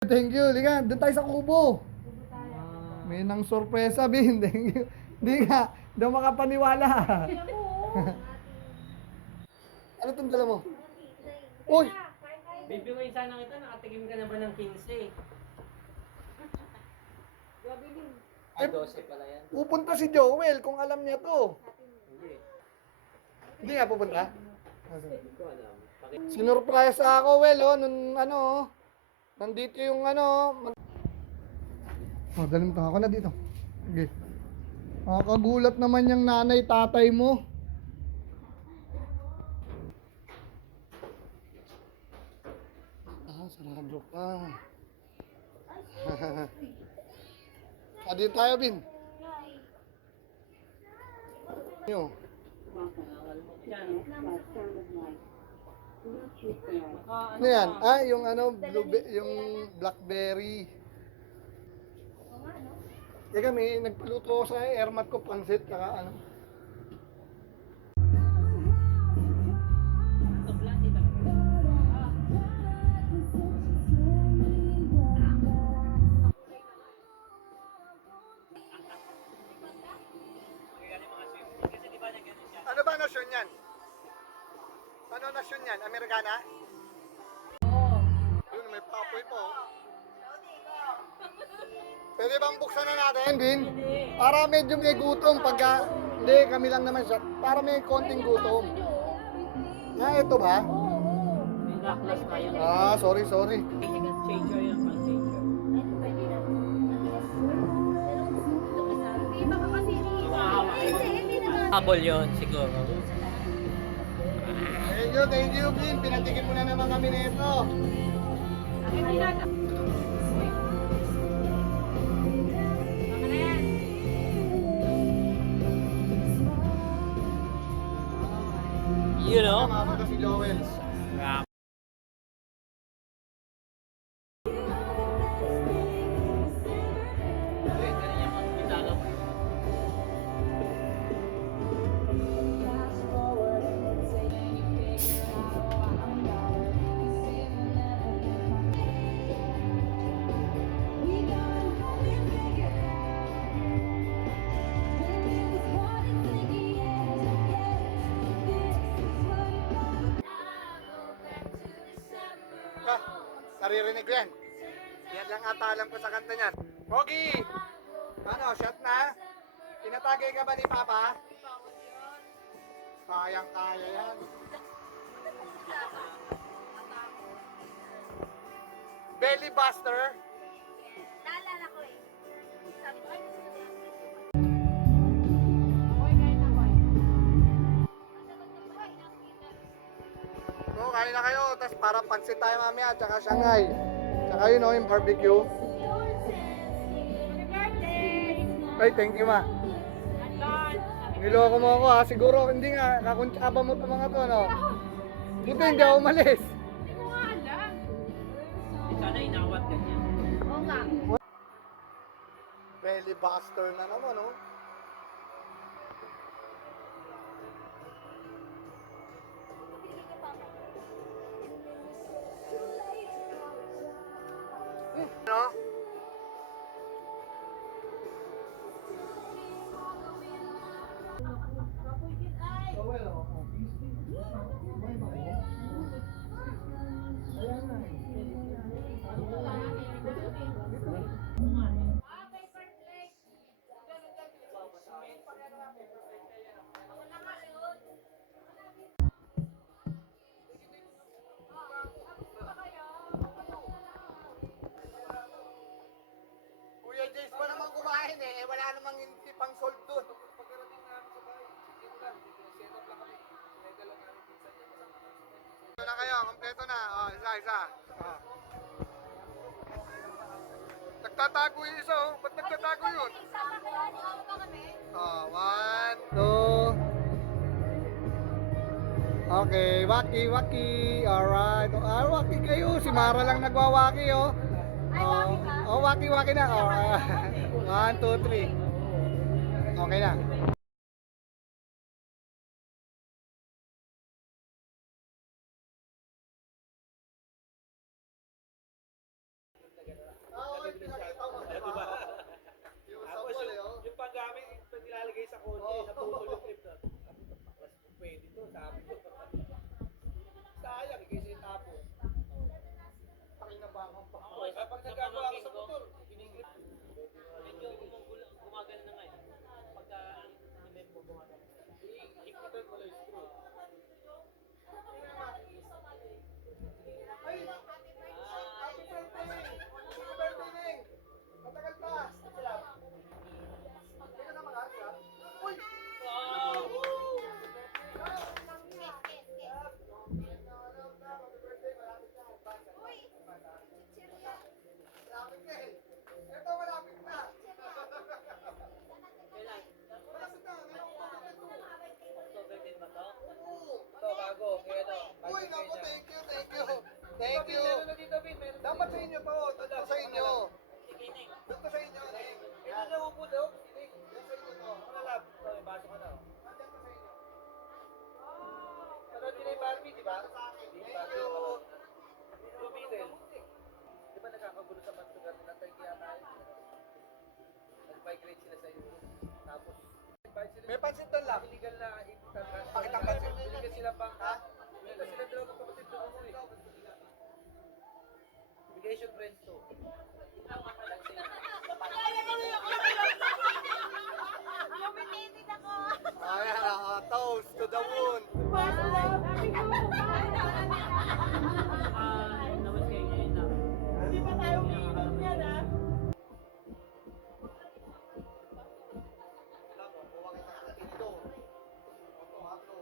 Thank you. Liga, doon tayo sa kubo. May nang sorpresa, Bin. Thank you. Di nga, daw makapaniwala. Ano itong dala mo? Uy! Bibigay sana kita, nakatigim ka na ba ng 15? Eh, 12 pala yan. pupunta si Joel kung alam niya to. Hindi. Hindi nga pupunta? Hindi ko alam. Sinurpresa ako, Well, oh, nun, ano, oh. Nandito yung, ano, oh, dalim ka ako na dito. Sige. Nakakagulat naman yung nanay, tatay mo. Ah, sarado pa. Ah, dito tayo, Bin. Yo. Ano yan? Ah, yung ano, yung blackberry. Teka, may nagpaluto ko sa airmat ko, pansit, saka ano. Ano ba nasyon yan? Ano nasyon yan? Amerikana? Oo. Yun, may papoy po. Pwede bang buksan na natin, Bin? Para medyo may gutom pagka... Hindi, kami lang naman siya. Para may konting gutom. Ah, ito ba? May backlash tayo. Ah, sorry. Changer yan, pang changer. Habol yun, siguro. Thank you, Bin. Pinatikin mo na naman kami nito. You know? Mamapunta si Joel. Ah, naririnig ko yan. Yan lang ata alam ko sa kanta niyan. Pogi! Ano, shot na? Tinatagay ka ba ni Papa? Sayang kaya yan. Belly buster? Naalala ko eh. Sabi ko, ay, gusto ko yan. No, kain na kayo. Tapos para pansit tayo mamaya. Tsaka Shanghai. Tsaka yun o, yung barbecue. Ay, thank you, ma. Niloko mo ako ha. Siguro hindi nga. Kakuntsaba mo itong mga to, no? Buti hindi ako umalis. Hindi ko nga alam. Sana inawat ka niya. Oo nga. Belly buster na naman, no? No? Kuya Jace pa naman kumain eh. Wala namang hindi pang sold dun. Pagkarating namin sa bahay, dito lang. Set up lang kami. Pwede lang namin pizza niya. Ito na kayo, kompleto na. Oh, isa. Oh. Nagtatago yung isa oh. Ba't nagtatago yun? Oh, 1, 2. Okay, waki. Alright. Ah, waki kayo. Si Mara lang nagwawaki oh. Oh, waki na. Alright. 1, 2, 3. Okay na. Pwede to, sabi ko. Sayang, kasi tapos. Pakinabangan pa ako. Kapag nagagawa ko sa motor, piniglip. Medyo gumagana na nga eh. Pagka hindi mo gumagana. Ikitan mo lang yung screw. Ay! Happy birthday! Happy birthday, Neng! Matagal pa! Hindi ka na mag-asa? Uy! Wow! Happy birthday, malapit na. Uy! Chichirya. Malapit na eh. Ito, malapit na. Kailan? Malapit na. Ngayong October na to. October 10 ba to? Oo. Ito, bago. Kaya ito. Uy, naku, thank you, thank you. Thank you. Meron na dito, Vin. Meron Dapat sa inyo to. Doon to sa inyo. Sige, Neng. Doon to sa inyo, Neng. Ito na upo daw. Sige. Doon sa inyo to. Ano lab? May baso ka na. Nandiyan to sa inyo. Ano din yung Barbie, di ba? Sa akin. Yung Thank Barbie you. yung kapatid. Yung Beetle. Di ba nagkakagulo sa Pantugan? Nag-bike kaya tayo. Nag-bike ride sila sa Europe. Tapos, bike sila. May pansit doon lang. Illegal na itatransport. Pakitang pansit. Illegal sila pang, ha? Illegal sila dalawang magkapatid doon mo eh. Obligation friends to. Nominated ako. Ayan, toast to the moon. Nawas kayo ngayon na. Hindi pa tayo umiinom yan, ha? Kuha kita ng tinito. Oto, hato.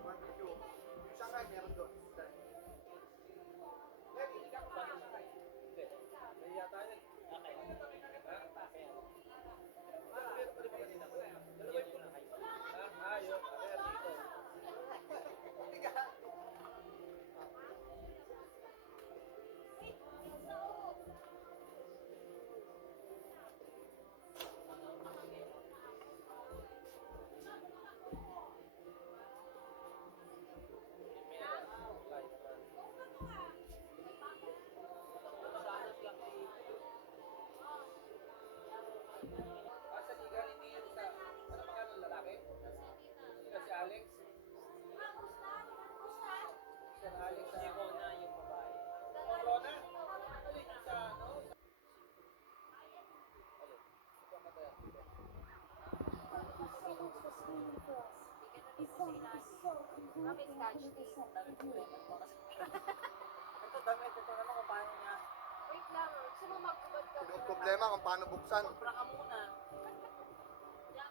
Barbecue. Yung Shanghai, meron doon. Ready? May yata yun. Okay. Meron pa rin ba kanina? Dalawa yung puno. Ah, yun. Kaya dito. Tiga. Ah, sa liga, hindi yun sa... Ano pangalan ng lalaki? Sino si Alex? Sir Alex sa... Si Rona yung babae. Oh, Rona? Alin sa ano? Alin? Ito ka tayo. Bakit catch tape? Ito damit, ito naman kung paano niya. Wait lang. Gusto mo magkubad ka? Problema kung paano buksan. Sobra ka muna.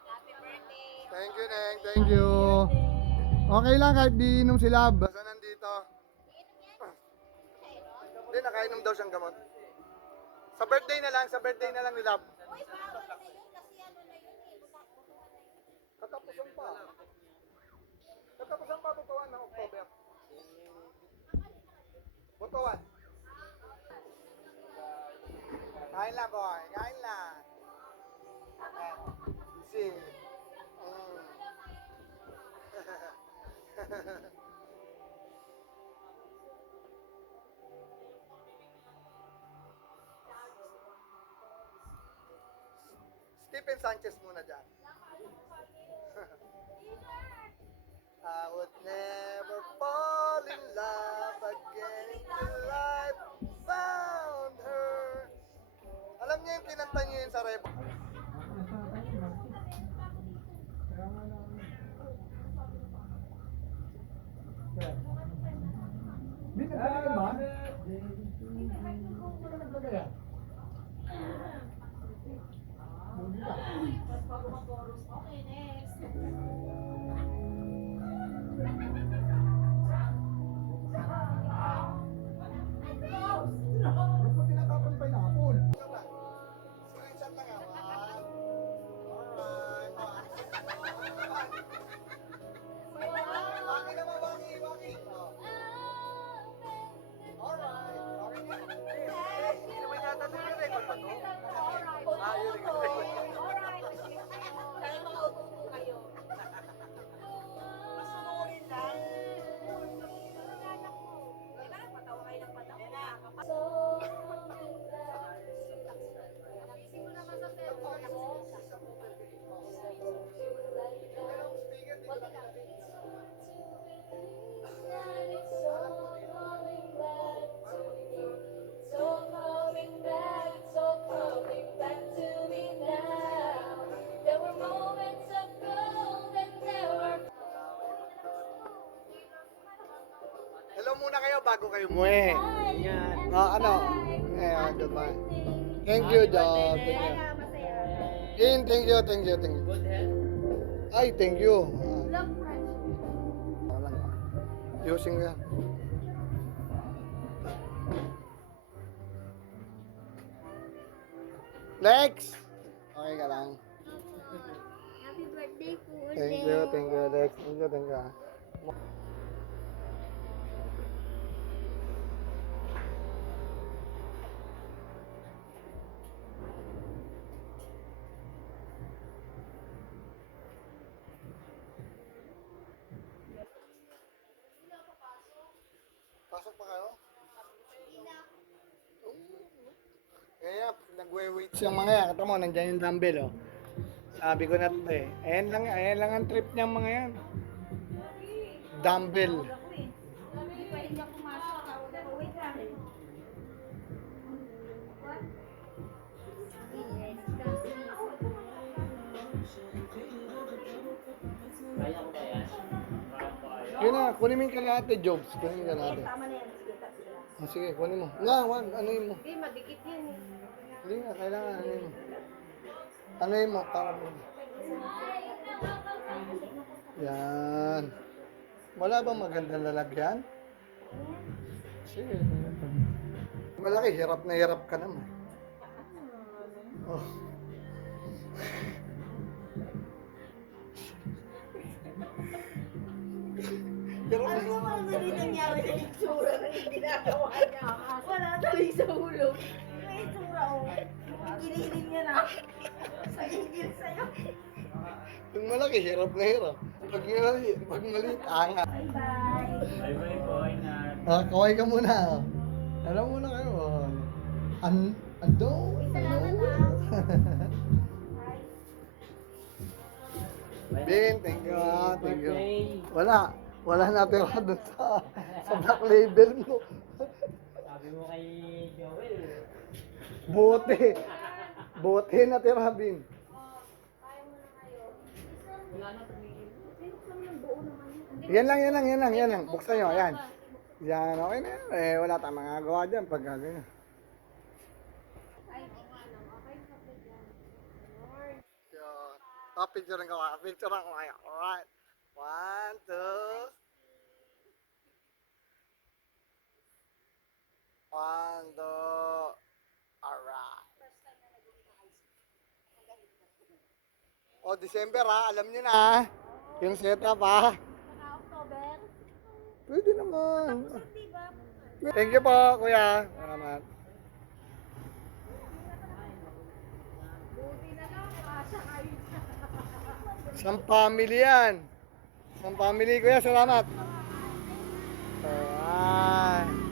Happy birthday. Thank you, Neng. Thank you. Okay lang kahit di inom si Lab. Basta nandito. Iinom yan? Hindi, nakainom daw siyang gamot. Sa birthday na lang, sa birthday na lang ni Lab. Uy, bawal na yun kasi ano na yun eh. Butak-butak na yun. Katapusan pa. Katapusan pa, butuan ng October. Butuan. Kain lang, boy. Kain lang. Si. Stephen Sanchez muna dyan. I would never fall in love again until I found her. Alam niyo yung kinanta niyo yun sa Rebo? Okay, next. Ano po tinatapon pa yung hapon? Screenshot lang ah. bago kayo umuwi. Yan. Ano? Ayan, goodbye. Thank you, John. Thank you. Kaya masaya. In, thank you, thank you, thank you. Good health. Ay, thank you. Love crush. Wala. Ayusin ko yan. Lex! Okay ka lang. Happy birthday po ulit. Thank you, Lex. Thank you, thank you. Pasok pa kayo? Kaya, nagwe-weights yung mga yan. Kata mo, nandiyan yung dumbbell, oh. Sabi ko na ito eh. Ayan lang ang trip niyang mga yan. Dumbbell. Hindi pa rin ako pumasok. Wait lang. What? Yes, kasi. Kaya ko ba yan? Kaya. Yun na, kunin mo yung kalahati, Jobs. Kunin mo yung kalahati. Tama na yan. Sige, sige. Oh, sige, kunin mo. Nga, wag, anuin mo. Hindi, madikit yan eh. Hindi nga, kailangan anuin mo. Anuin mo, para mo. Yan. Wala bang magandang lalagyan? Sige. Malaki, hirap na hirap ka naman. Oh. Hirap na. Ano naman na nangyari sa itsura na yung ginagawa niya? Wala tuloy sa ulo. May itsura o. Giniling niya na. Sa gigil sa'yo. Yung malaki, hirap na hirap. Pag maliit, angat. Bye-bye. Bye-bye po, ingat. Kaway ka muna. Alam muna kayo. Ando? Salamat Bin, thank you. Thank you. Birthday. Wala natin ka dun sa black label mo. Sabi mo kay Joel. Bote natira, Bin. Wala na tumigil. Yan lang. Buksan nyo, yan. Yan, okay na yan. Wala tayong magagawa dyan pag gagawin. Picture ko kayo. Picture ko kayo. Alright. 1, 2. 1, 2. Alright. O, December ha. Alam nyo na ha. Yung setup ha. October. Pwede naman. Diba? Thank you po, kuya. Salamat. Buti na lang. Kasha kayo. Isang family yan. Isang family, kuya. Salamat. Alright.